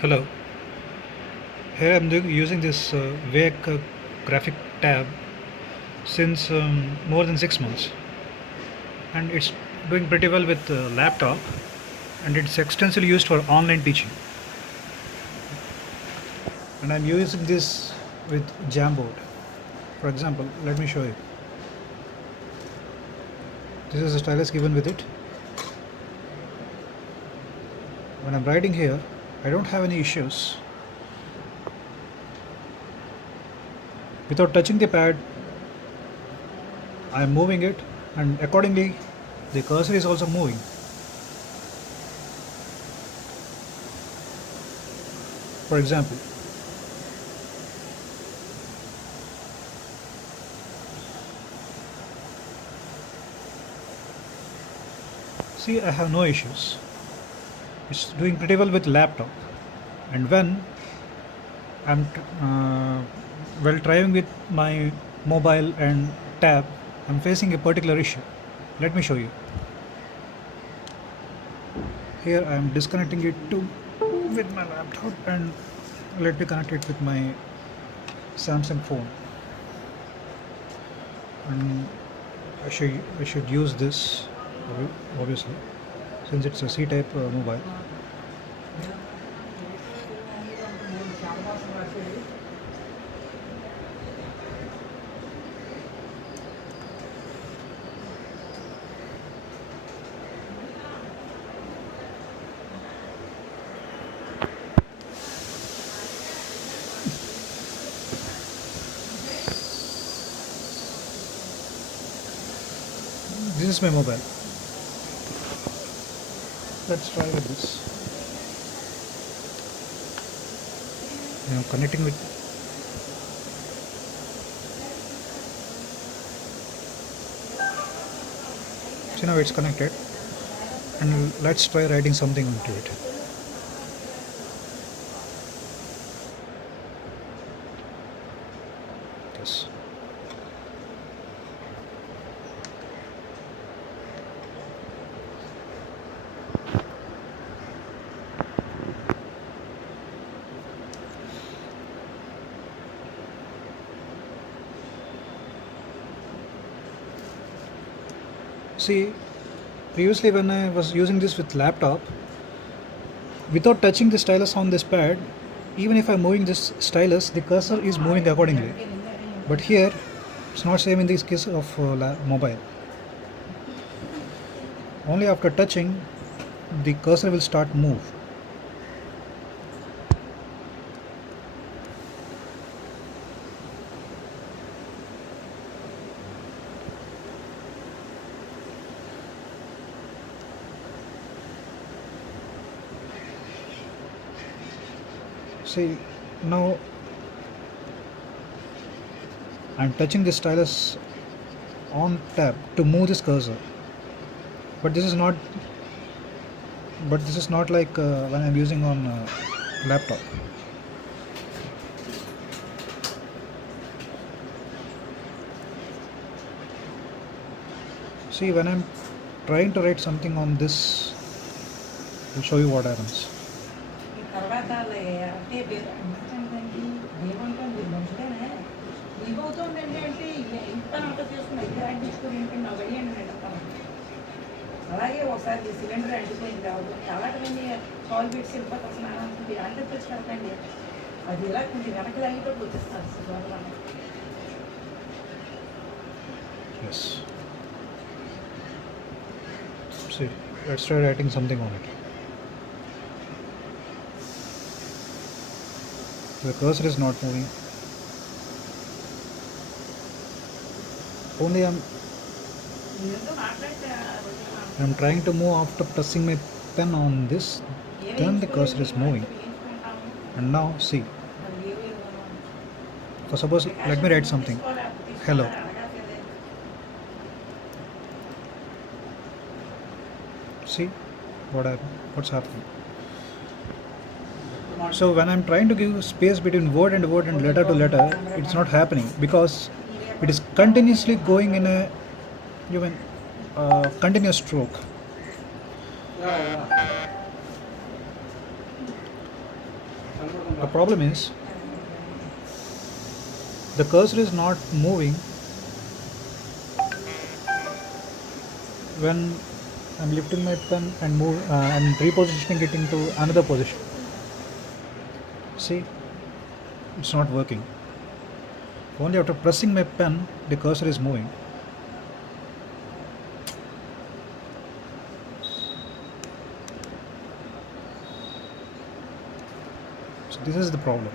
Hello. Here I'm using this Wake graphic tab since more than 6 months, and it's doing pretty well with laptop, and it's extensively used for online teaching. And I'm using this with Jamboard. For example, let me show you. This is a stylus given with it. When I'm writing here, I don't have any issues. Without touching the pad, I'm moving it, and accordingly, the cursor is also moving. For example, see, I have no issues. It's doing pretty well with laptop, and when I'm while trying with my mobile and tab, I'm facing a particular issue. Let me show you. Here I am disconnecting it to with my laptop, and let me connect it with my Samsung phone. And I should use this obviously, since it's a C-type mobile. This is my mobile. Let's try with this. I'm connecting with. See, now it's connected, and let's try writing something into it. Yes. See, previously when I was using this with laptop, without touching the stylus on this pad, even if I'm moving this stylus, the cursor is moving accordingly. But here, it's not same in this case of mobile. Only after touching, the cursor will start move. See, now I'm touching the stylus on tab to move this cursor, but this is not like when I'm using on laptop. See, when I'm trying to write something on this, I'll show you what happens. తర్వాత అంటే అండి ఏమవుతుంది మంచిగానే ఏమవుతుందండి అంటే ఇంత అంత చేసుకుని ఇద్దరు అంటించుకొని ఏంటండి నా వెయ్యి అండి అలాగే ఒకసారి సిలిండర్ అంటిపోయింది కాదు అలాంటివన్నీ కాల్ బీట్స్ వెళ్ళిపోతే అసలు అనుకుంది అంటే తెచ్చి కడతండి అది ఇలా కొంచెం వెనక్కి లాగేటప్పుడు వచ్చేస్తారు sir. Yes. See, let's try writing something on it. The cursor is not moving. Only I'm trying to move after pressing my pen on this. Then the cursor is moving. And now see. For suppose, let me write something. Hello. See what's happening. So when I'm trying to give space between word and letter to letter, it's not happening because it is continuously going in a continuous stroke. The problem is the cursor is not moving when I'm lifting my pen and and repositioning it into another position. See, it's not working. Only after pressing my pen, the cursor is moving. So this is the problem.